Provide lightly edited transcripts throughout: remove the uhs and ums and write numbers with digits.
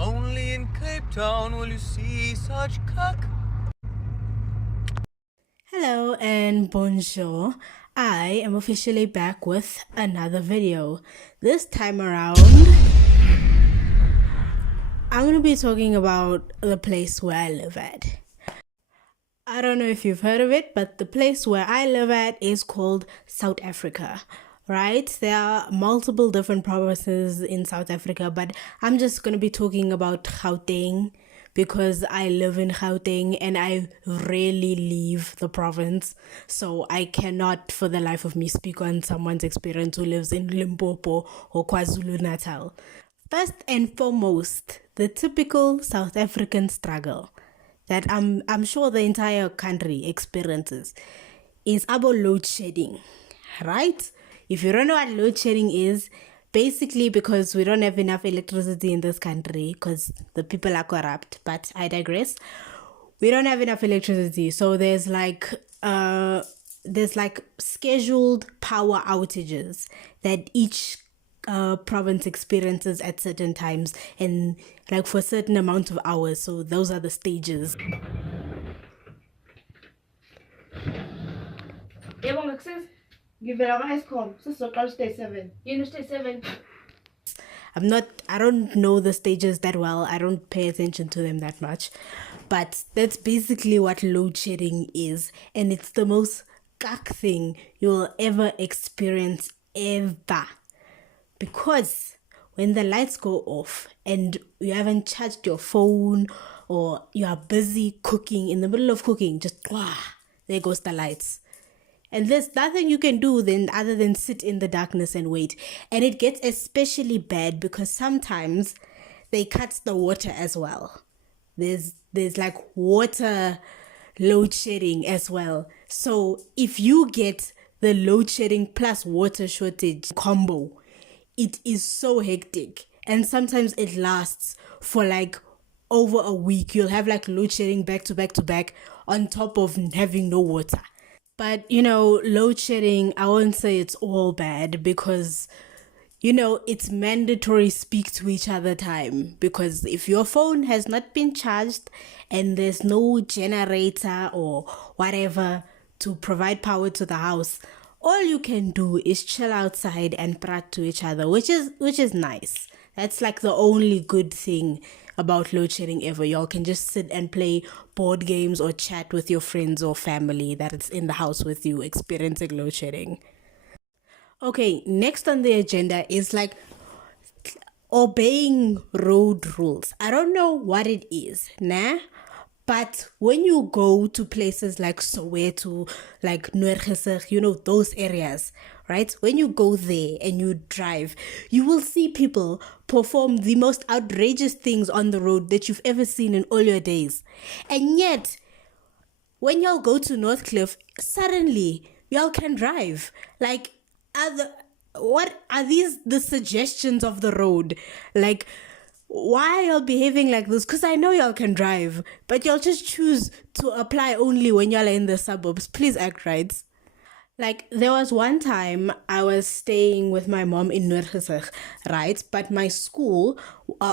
Only in Cape Town will you see such cuck. Hello and bonjour. I am officially back with another video. This time around, I'm going to be talking about the place where I live at. I don't know if you've heard of it, but the place where I live at is called South Africa, right? There are multiple different provinces in South Africa, but I'm just going to be talking about Gauteng because I live in Gauteng and I rarely leave the province. So I cannot for the life of me speak on someone's experience who lives in Limpopo or KwaZulu-Natal. First and foremost, the typical South African struggle that I'm sure the entire country experiences is about load shedding, right? If you don't know what load shedding is, basically because we don't have enough electricity in this country because the people are corrupt, but I digress. We don't have enough electricity, so there's like scheduled power outages that each province experiences at certain times and like for a certain amount of hours. So those are the stages. Stay 7. You stay 7. I don't know the stages that well. I don't pay attention to them that much. But that's basically what load shedding is. And it's the most cuck thing you'll ever experience ever. Because when the lights go off and you haven't charged your phone or you are busy cooking, in the middle of cooking, just there goes the lights. And there's nothing you can do then other than sit in the darkness and wait. And it gets especially bad because sometimes they cut the water as well. There's like water load shedding as well. So if you get the load shedding plus water shortage combo, it is so hectic. And sometimes it lasts for like over a week. You'll have like load shedding back to back to back on top of having no water. But, load shedding, I won't say it's all bad because, it's mandatory speak to each other time. Because if your phone has not been charged and there's no generator or whatever to provide power to the house, all you can do is chill outside and prat to each other, which is nice. That's like the only good thing about load shedding ever. Y'all can just sit and play board games or chat with your friends or family that is in the house with you experiencing load shedding. Okay, next on the agenda is like obeying road rules. I don't know what it is, but when you go to places like Soweto, like Nwergesig, those areas, right? When you go there and you drive, you will see people perform the most outrageous things on the road that you've ever seen in all your days. And yet, when y'all go to Northcliffe, suddenly y'all can drive. Like, what are these the suggestions of the road? Like, why y'all behaving like this? Because I know y'all can drive, but y'all just choose to apply only when y'all are in the suburbs. Please act right. Like, there was one time I was staying with my mom in Nwergesig, right? But my school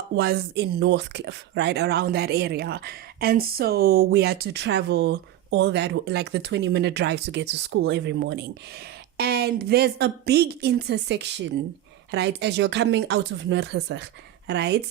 was in Northcliffe, right? Around that area. And so we had to travel all that, like the 20-minute drive to get to school every morning. And there's a big intersection, right? As you're coming out of Nwergesig, right?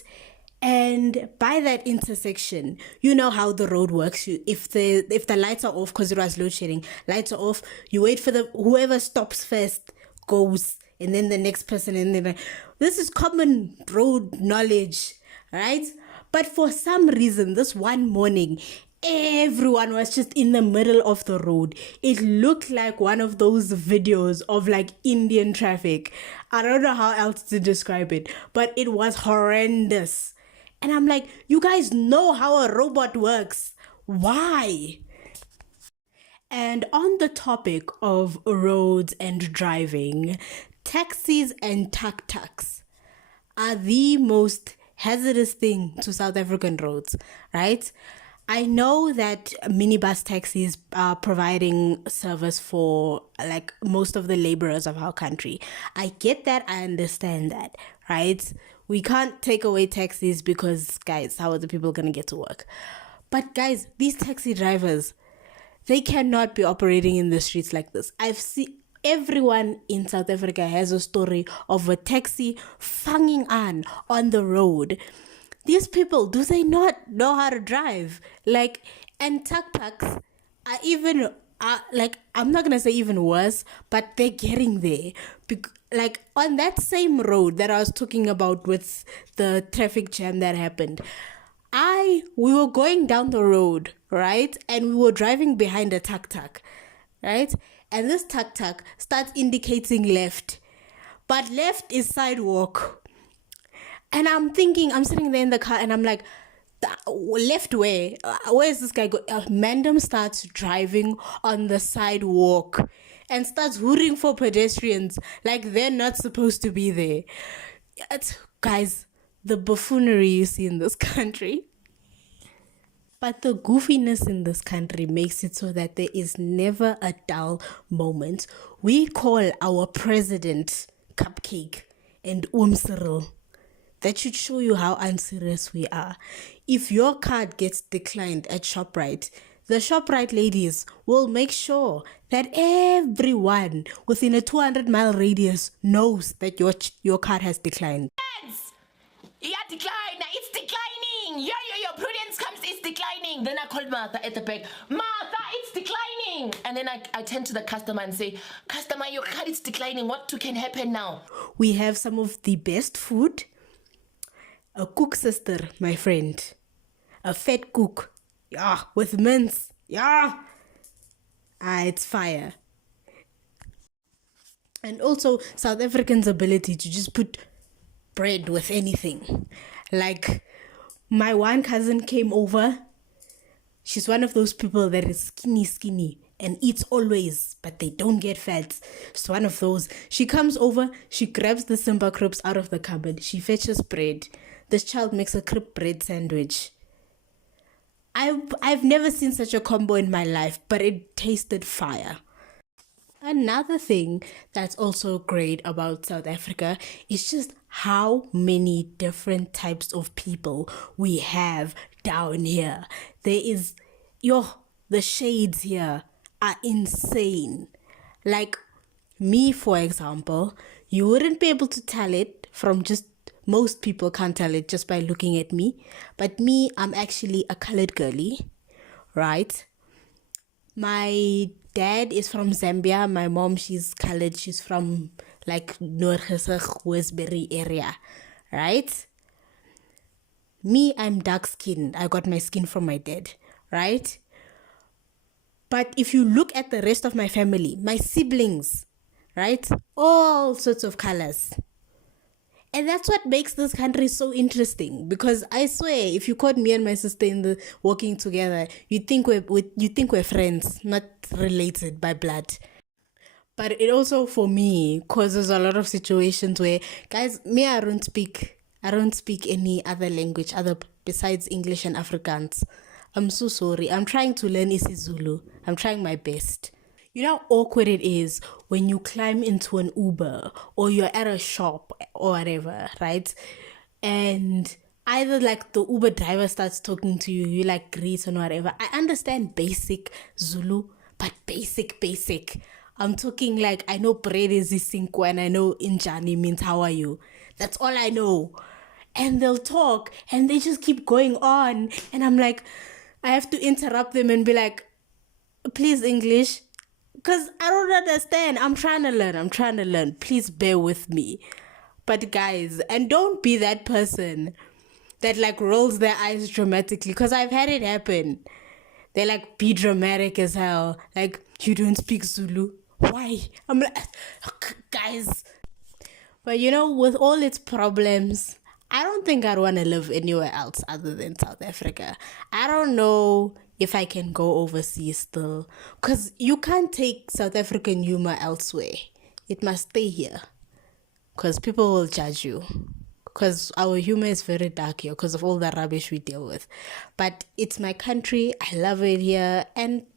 And by that intersection, you know how the road works. If the lights are off because it was load shedding, lights are off, you wait for whoever stops first goes, and then the next person, and then this is common road knowledge, right? But for some reason, this one morning, everyone was just in the middle of the road. It looked like one of those videos of like Indian traffic. I don't know how else to describe it, but it was horrendous. And I'm like, you guys know how a robot works. Why? And on the topic of roads and driving, taxis and tuk-tuks are the most hazardous thing to South African roads, right? I know that minibus taxis are providing service for most of the laborers of our country. I get that. I understand that, right? We can't take away taxis because, guys, how are the people going to get to work? But, guys, these taxi drivers, they cannot be operating in the streets like this. I've seen everyone in South Africa has a story of a taxi fanging on the road. These people, do they not know how to drive? Like, and tuk-tuks are even, I'm not going to say even worse, but they're getting there. Like, on that same road that I was talking about with the traffic jam that happened, we were going down the road, right? And we were driving behind a tuk-tuk, right? And this tuk-tuk starts indicating left. But left is sidewalk. And I'm sitting there in the car and I'm like, left where? Where is this guy going? Mandem starts driving on the sidewalk and starts hooting for pedestrians like they're not supposed to be there. Guys, the buffoonery you see in this country. But the goofiness in this country makes it so that there is never a dull moment. We call our president Cupcake and Cyril. That should show you how unserious we are. If your card gets declined at ShopRite, the ShopRite ladies will make sure that everyone within a 200-mile radius knows that your card has declined. Yeah, decline. It's declining. Yo, Prudence comes, it's declining. Then I called Martha at the back. Martha, it's declining. And then I turn to the customer and say, customer, your card is declining. What can happen now? We have some of the best food. A cook sister, my friend. A fat cook. Yeah, with mince. Yeah. It's fire. And also South Africans' ability to just put bread with anything. Like, my one cousin came over. She's one of those people that is skinny and eats always, but they don't get fat. It's one of those. She comes over, she grabs the Simba crisps out of the cupboard, she fetches bread. This child makes a crisp bread sandwich. I've never seen such a combo in my life, but it tasted fire. Another thing that's also great about South Africa is just how many different types of people we have down here. There is, the shades here are insane. Like me, for example, you wouldn't be able to tell it from most people can't tell it just by looking at me. But me, I'm actually a colored girly, right? My dad is from Zambia. My mom, she's colored. She's from like Noordgesig, Westbury area, right? Me, I'm dark skinned. I got my skin from my dad, right? But if you look at the rest of my family, my siblings, right? All sorts of colors. And that's what makes this country so interesting, because I swear, if you caught me and my sister walking together, you'd think we're friends, not related by blood. But it also, for me, causes a lot of situations where, guys, I don't speak any other language besides English and Afrikaans. I'm so sorry. I'm trying to learn isiZulu. I'm trying my best. You know how awkward it is when you climb into an Uber or you're at a shop or whatever, right? And either like the Uber driver starts talking to you, you like greet and whatever. I understand basic Zulu, but basic. I'm talking like, I know bread is isinkwa and I know injani means how are you. That's all I know. And they'll talk and they just keep going on. And I'm like, I have to interrupt them and be like, please English. Because I don't understand. I'm trying to learn. Please bear with me. But guys, and don't be that person that like rolls their eyes dramatically. Because I've had it happen. They like be dramatic as hell. Like, you don't speak Zulu. Why? I'm like, guys. But you know, with all its problems, I don't think I'd want to live anywhere else other than South Africa. I don't know if I can go overseas still. Because you can't take South African humor elsewhere. It must stay here. Because people will judge you. Because our humor is very dark here because of all the rubbish we deal with. But it's my country. I love it here. And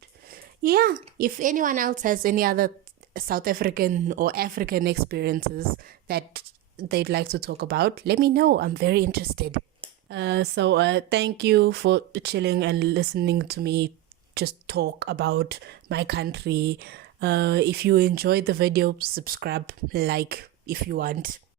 yeah, if anyone else has any other South African or African experiences that they'd like to talk about, let me know. I'm very interested. So thank you for chilling and listening to me just talk about my country. If you enjoyed the video, subscribe, like if you want.